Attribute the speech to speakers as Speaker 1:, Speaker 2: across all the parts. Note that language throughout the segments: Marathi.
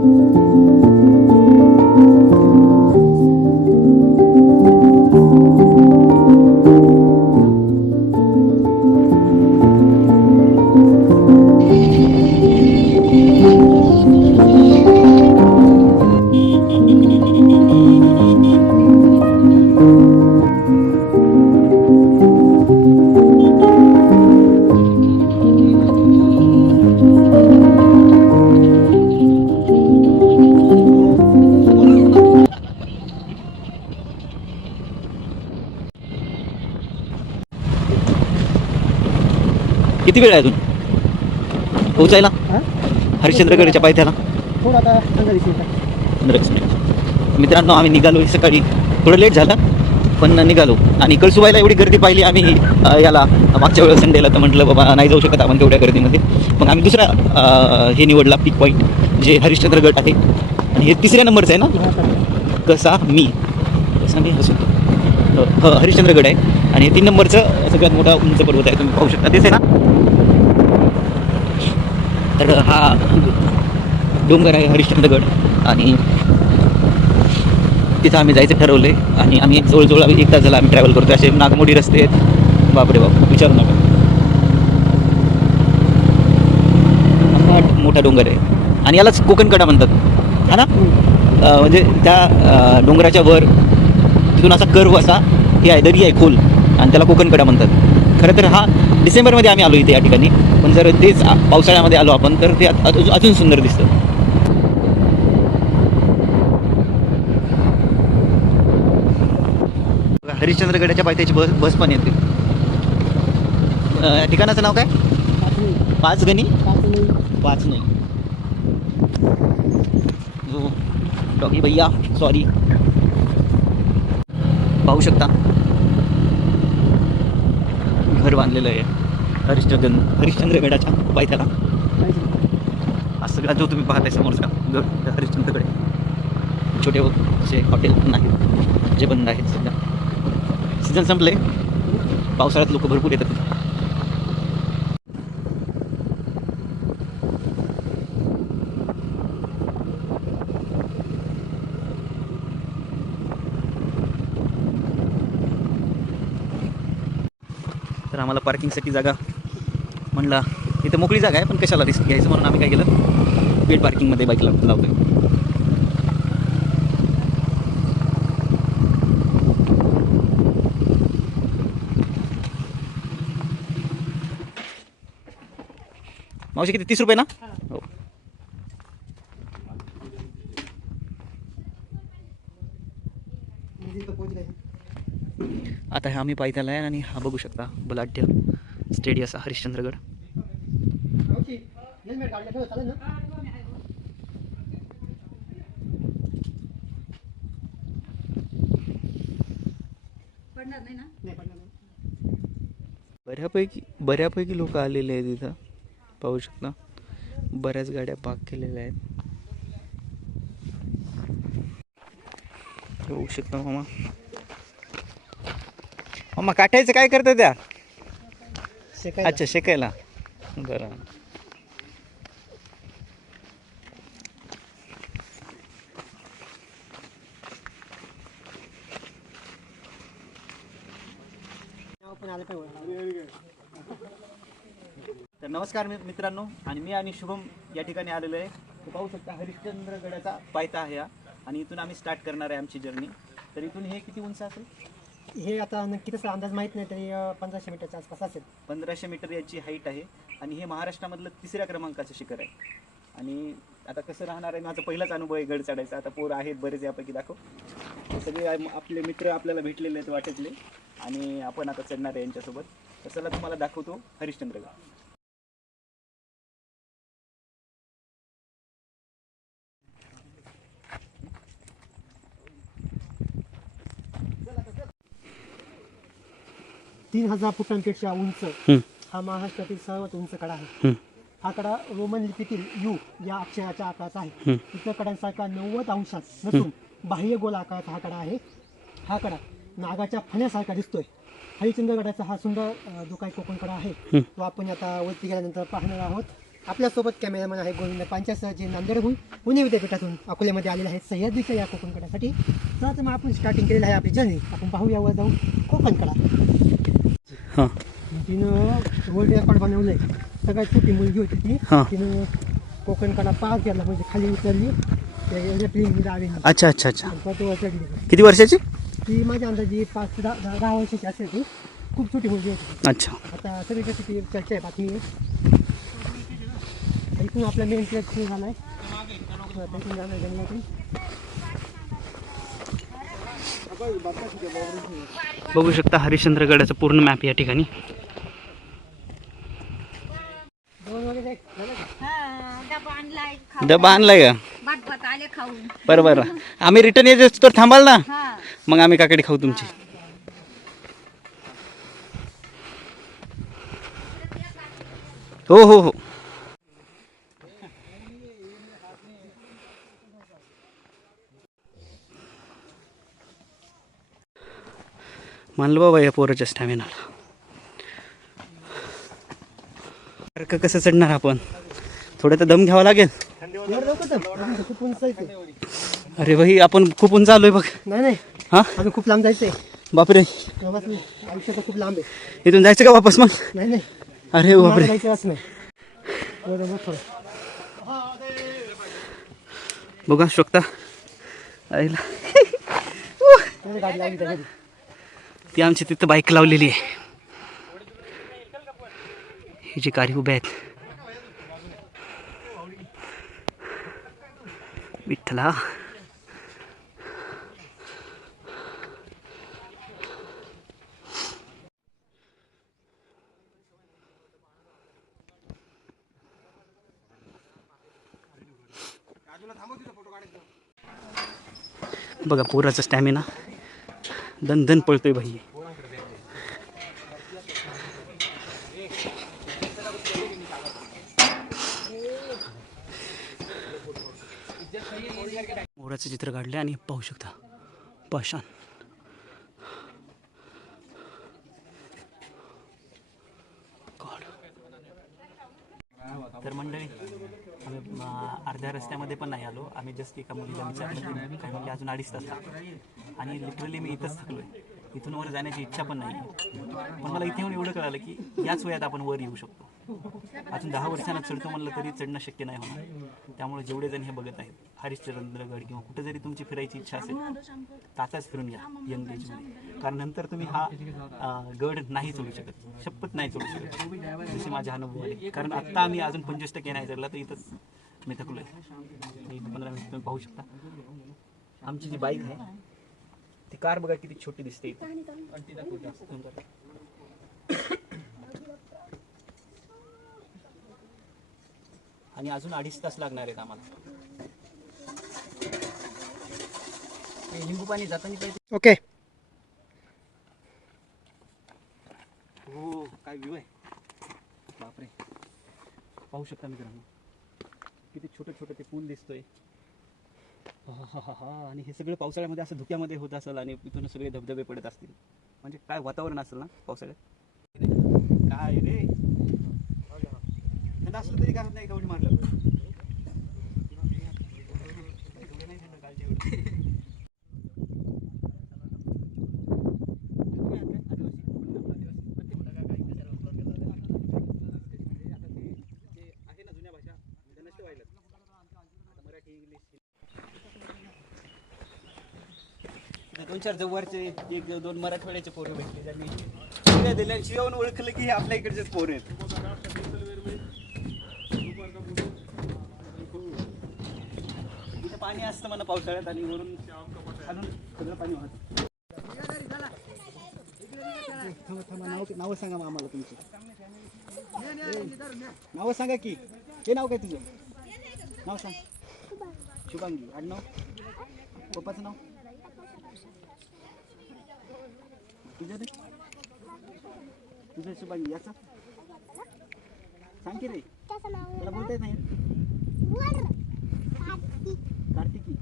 Speaker 1: Thank you. किती वेळ आहे अजून? पोचायला
Speaker 2: हा?
Speaker 1: हरिश्चंद्रगडच्या पायथ्याला?
Speaker 2: थोडं आता पंधरा वीस मिनिटं.
Speaker 1: मित्रांनो आम्ही निघालो सकाळी. थोडं लेट झालं पण निघालो. आणि कळसुबाईला एवढी गर्दी पाहिली आम्ही अ, याला मागच्या वेळेस संडेला तर म्हटलं बाबा नाही जाऊ शकत आपण तेवढ्या गर्दीमध्ये. मग आम्ही दुसरा अ, हे निवडला पीक पॉईंट जे हरिश्चंद्रगड आहे. आणि हे तिसऱ्या नंबरचं आहे ना?
Speaker 2: हा, चालेल.
Speaker 1: कसा मी? कसा मी? हसून ह हरिश्चंद्रगड आहे. आणि हे तीन नंबरचं सगळ्यात मोठा उंच पर्वत आहे. तुम्ही पाहू शकता. तेच आहे ना? तर हा डोंगर आहे हरिश्चंद्रगड. आणि तिथं आम्ही जायचं ठरवलं आहे आणि आम्ही जवळजवळ आम्ही एक तास झाला आम्ही ट्रॅव्हल करतो असे नागमोडी रस्ते आहेत. बापरे बाप विचारू नका. मोठा डोंगर आहे. आणि यालाच कोकणकडा म्हणतात. हा ना? म्हणजे त्या डोंगराच्या वर तिथून असा कर्व असा हे आहे दरी आहे खोल. आणि त्याला कोकणकडा म्हणतात. खरं तर हा डिसेंबरमध्ये आम्ही आलो इथे या ठिकाणी. पण जर तेच पावसाळ्यामध्ये आलो आपण तर ते अजून सुंदर दिसतं. हरिश्चंद्रगडाच्या पायथ्याची बस बस पण येते. ठिकाणाचं नाव काय?
Speaker 2: पाच
Speaker 1: पाच गणी?
Speaker 2: पाच
Speaker 1: पाच नाही जो डॉगी भैया सॉरी पाहू शकता. घर बांधलेलं आहे. हरिश्चंद्र हरिश्चंद्रगडाच्या पायथ्याला हा सगळा जो तुम्ही पाहताय समोरचा ग- हरिश्चंद्रगड छोटे असे हॉटेल पण आहेत जे बंद आहेत सध्या. सीझन संपले पावसाळ्यात लोक भरपूर येतात. तर आम्हाला पार्किंगसाठी जागा म्हणला इथं मोकळी जागा आहे पण कशाला रिस्क घ्यायचं? म्हणून आम्ही काय केलं पेड पार्किंगमध्ये बाईक लाव लावतोय. मावशी किती? तीस रुपये ना? हो. आता हे आम्ही पायथ्याला आहे आणि हा बघू शकता बलाढ्य स्टेडियम असा हरिश्चंद्रगड.
Speaker 2: Helmet काढलं ठेव, चालेल ना? नाही पडणार नाही.
Speaker 1: बऱ्यापैकी बऱ्यापैकी लोक आलेले आहेत इथं. पाहू शकता. बऱ्याच गाड्या पार्क केलेल्या आहेत. होऊ शकता मामा. मामा काठायचं काय करतं त्या. अच्छा शेकायला. बरं.
Speaker 2: आलं पाहिजे.
Speaker 1: तर नमस्कार मि- मित्रांनो आणि मी आणि शुभम या ठिकाणी आलेलो आहे. पाहू शकता हरिश्चंद्रगडाचा पायथा आहे हा. आणि इथून आम्ही स्टार्ट करणार आहे आमची जर्नी तर इथून हे किती उंच असेल?
Speaker 2: हे आता नक्की तसा अंदाज माहीत नाही तरी पंधराशे मीटरच्या आसपास असेल.
Speaker 1: पंधराशे मीटर याची हाईट आहे. आणि हे महाराष्ट्रामधलं तिसऱ्या क्रमांकाचं शिखर आहे. आणि आता कसं राहणार आहे? माझा पहिलाच अनुभव आहे गड चढायचा. आता पोर आहेत बरेच यापैकी दाखव. हे सगळे आपले मित्र आपल्याला भेटलेले आहेत वाटेतले. आणि आपण आता चढणार आहे यांच्यासोबत. तर चला तुम्हाला दाखवतो हरिश्चंद्रगड
Speaker 2: तीन हजार फुटांपेक्षा उंच हा महाराष्ट्रातील सर्वात उंच कडा आहे. हा कडा रोमन लिपीतील यू या अक्षराच्या आकाराचा आहे. इतर कडांसारखा नव्वद अंशात नसून बाह्य गोल आकाराचा हा कडा आहे. हा कडा नागाच्या फण्यासारखा दिसतोय. हरिश्चंद्रगडाचा हा सुंदर जो काही कोकण कडा आहे तो आपण आता वरती गेल्यानंतर पाहणार आहोत. आपल्यासोबत कॅमेरामॅन आहे गोविंद पांचासह जे नांदेडहून पुणे विद्यापीठातून अकोल्यामध्ये आलेले आहेत. सह्याद्रीच्या या कोकण कड्यासाठी तर मग आपण स्टार्टिंग केलेलं आहे आपली जर्नी आपण पाहूया वर जाऊ कोकण कडा
Speaker 1: हां.
Speaker 2: तिनं वर्ल्ड रेकॉर्ड बनवलंय. सगळ्यात छोटी मुलगी होती ती. तिनं कोकण कडा पास केला म्हणजे खाली उतरली.
Speaker 1: अच्छा अच्छा अच्छा. किती वर्षाची?
Speaker 2: ती माझ्या अंदाजे पाच ते दहा दहा दहा वर्षाची असेल ती. खूप छोटी मुलगी होती.
Speaker 1: अच्छा.
Speaker 2: आता सगळीकडे ती चर्चा आहे बातमी. आहे इथून आपला मेन ट्रेक सुरू झाला आहे. तिथून जाणार आहे जंगलातून
Speaker 1: बघू शकता हरिश्चंद्रगडाचा पूर्ण मॅप या ठिकाणी.
Speaker 3: डबा आणलाय
Speaker 1: का? बरं बरं. आम्ही रिटर्न येत असतो तर थांबाल ना?
Speaker 3: हा.
Speaker 1: मग आम्ही काकडे खाऊ तुमची. हो हो हो. मानलं बाबा या पोराच्या स्टॅमिनाला कसं चढणार आपण? थोडं तर दम घ्यावा लागेल. अरे भाई आपण खूप उंच आलोय बघ.
Speaker 2: नाही.
Speaker 1: हा?
Speaker 2: अजून खूप लांब जायचंय.
Speaker 1: बापरे.
Speaker 2: नाही. आयुष्य तर खूप लांब आहे.
Speaker 1: इथून जायचं का वापस मग?
Speaker 2: नाही नाही.
Speaker 1: अरे बापरे.
Speaker 2: जायचं असं नाही. बरोबर थोडं.
Speaker 1: बघा शकता आईला.
Speaker 2: गाडी लावली
Speaker 1: ती आमची तिथं बाईक लावलेली आहे. ही जी गाडी उभ्या आहेत. विठ्ठला. बघा पोराचा स्टॅमिना दन दन पळतोय भाई. मोराचं चित्र काढले आणि पाहू शकता. पाषाण तर मंडळी आम्ही अर्ध्या रस्त्यामध्ये पण नाही आलो. आम्ही जस्ट एका मुलीला विचारलं काय म्हणजे अजून अडीच तास आणि लिटरली मी इथंच थकलोय. इथून वर जाण्याची इच्छा पण नाही. पण मला इथे येऊन एवढं कळालं की याच वयात आपण वर येऊ शकतो. अजून दहा वर्षांना चढतो म्हणलं तरी चढणं शक्य नाही होणार. त्यामुळे जेवढे जण हे बघत आहेत हरिश्चंद्रगड किंवा कुठं जरी तुमची फिरायची इच्छा असेल ताचाच फिरून घ्या यंग एजमध्ये कारण नंतर तुम्ही हा गड नाही चढू शकत शपथ नाही चढू शकत. जसे माझे अनुभव आले. कारण आत्ता आम्ही अजून पंचवीस टक्के नाही चढला तर इथंच मी थकलोय. इथं पंधरा मिनिट तुम्ही पाहू शकता. आमची जी बाईक आहे ती कार बघा किती छोटी दिसते. आणि अजून अडीच तास लागणार आहेत आम्हाला. हे लिंबू पाणी जाताना पाहिजे
Speaker 2: ओके.
Speaker 1: हो काय व्ह्यू आहे? बापरे. पाहू शकता मित्रांनो किती छोटं छोटं ते पूल दिसतोय. हा हा हा. आणि हे सगळं पावसाळ्यामध्ये असं धुक्यामध्ये होत असेल आणि इथून सगळे धबधबे पडत असतील. म्हणजे काय वातावरण असेल ना पावसाळ्यात? काय रे? थंड असलं तरी काय नाही कवडी मारलं दोन चार जवळचे एक दोन मराठवाड्याचे पोरं भेटले त्यांनी शिव्या दिल्या. आणि शिव्यावरून ओळखलं की हे आपल्या इकडचेच पोरं आहेत. इथं पाणी असतं मला पावसाळ्यात आणि वरून खालून सगळं पाणी वाहत. थांबा थांबा नाव नावं सांगा मग आम्हाला तुमची. नावं सांगा की. हे नाव काय तुझं? नाव सांग. शुभांगी. आडनाव? पप्पाचं नाव? तुझं रे तुझं शुभांगी याचं? सांग की रे. त्याला बोलता येत नाही? कार्तिकी.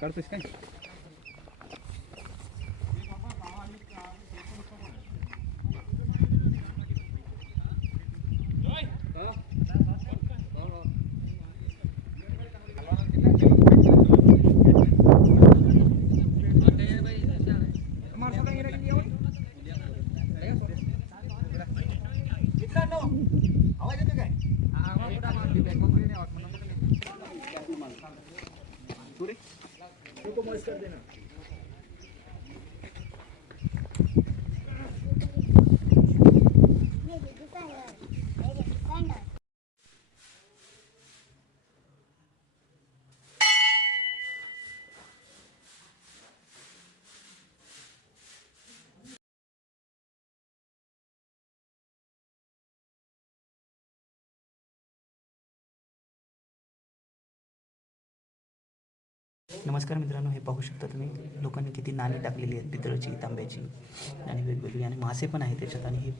Speaker 1: काढतोस काय? मर्ज कर देना
Speaker 3: नमस्कार मित्रांनो हे पाहू शकता तुम्ही लोकांनी किती नाणी टाकलेली आहेत पितळची तांब्याची आणि वेगवेगळी आणि मासे पण आहेत त्याच्यात आणि हे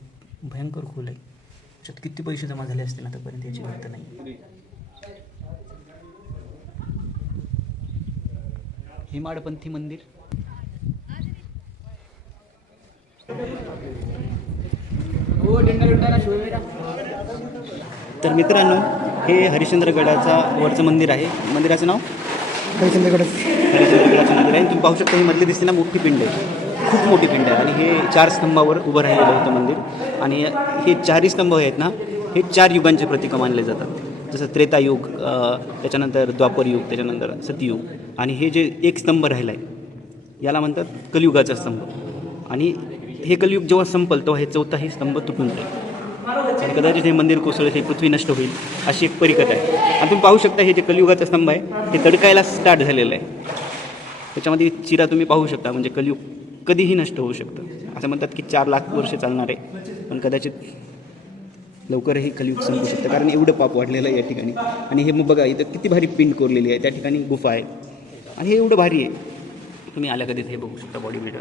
Speaker 3: भयंकर खोल आहे त्याच्यात किती पैसे जमा झाले असतील आतापर्यंत याची वाटत नाही. हिमाडपंथी मंदिर.
Speaker 1: तर मित्रांनो हे हरिश्चंद्रगडाचा वरचं मंदिर आहे. मंदिराचं नाव?
Speaker 2: हरिश्चंद्रगड
Speaker 1: हरिश्चंद्रगडाचं मंदिर आहे तुम्ही पाहू शकता ही मधली दिसते ना मोठी पिंड आहे. खूप मोठी पिंड आहे. आणि हे चार स्तंभावर उभं राहिलेलं होतं मंदिर. आणि हे चारही स्तंभ आहेत ना हे चार युगांचे प्रतीक मानले जातात. जसं त्रेतायुग युग त्याच्यानंतर द्वापरयुग त्याच्यानंतर सतयुग. आणि हे जे एक स्तंभ राहिला आहे याला म्हणतात कलियुगाचा स्तंभ. आणि हे कलियुग जेव्हा संपल तेव्हा हे चौथाही स्तंभ तुटून जाईल कदाचित हे मंदिर कोसळेल हे पृथ्वी नष्ट होईल अशी एक परिकथा आहे. आणि तुम्ही पाहू शकता हे जे कलियुगाचा स्तंभ आहे ते तडकायला स्टार्ट झालेलं आहे. त्याच्यामध्ये चिरा तुम्ही पाहू शकता म्हणजे कलियुग कधीही नष्ट होऊ शकतं. असं म्हणतात की चार लाख वर्ष चालणार आहे. पण कदाचित लवकरही कलियुग संपू शकतं कारण एवढं पाप वाढलेलं आहे या ठिकाणी. आणि हे मग बघा इथं किती भारी पिंड कोरलेली आहे. त्या ठिकाणी गुफा आहे. आणि हे एवढं भारी आहे. तुम्ही आल्या कधी हे बघू शकता बॉडी बिल्डर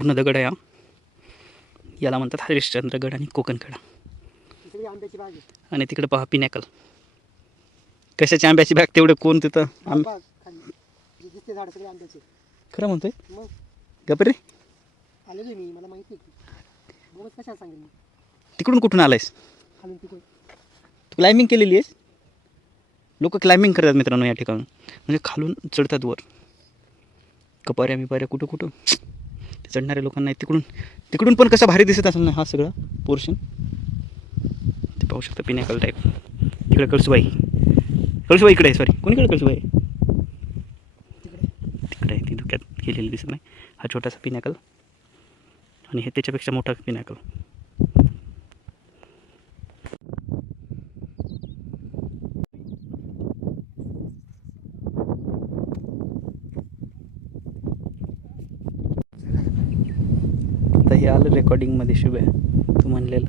Speaker 1: पूर्ण दगड आहे हा. याला म्हणतात हरिश्चंद्रगड आणि कोकणकडा आणि तिकडे पहा पिनॅकल. कशाची आंब्याची बॅग? तेवढं कोण तिथं? आंब खरं म्हणतोय? गप रे.
Speaker 2: मी मी
Speaker 1: तिकडून कुठून आलायस? तू क्लाइम्बिंग केलेली आहेस? लोक क्लाइम्बिंग करतात मित्रांनो या ठिकाणी म्हणजे खालून चढतात वर. कपाऱ्या मिपाऱ्या कुठं कुठं ते चढणाऱ्या लोकांना तिकडून तिकडून पण कसा भारी दिसत असेल ना हा सगळा पोर्शन ते पाहू शकता पिनॅकल टाईप इकडे कळसुबाई. कळसुबाई इकडे आहे सॉरी कोणीकडे कळसुबाई
Speaker 2: तिकडे
Speaker 1: आहे ती धुक्यात गेलेली दिसत नाही. हा छोटासा पिनॅकल आणि हे त्याच्यापेक्षा मोठा पिनॅकल हे आलं रेकॉर्डिंगमध्ये शुभ्या आहे तू म्हणलेलं.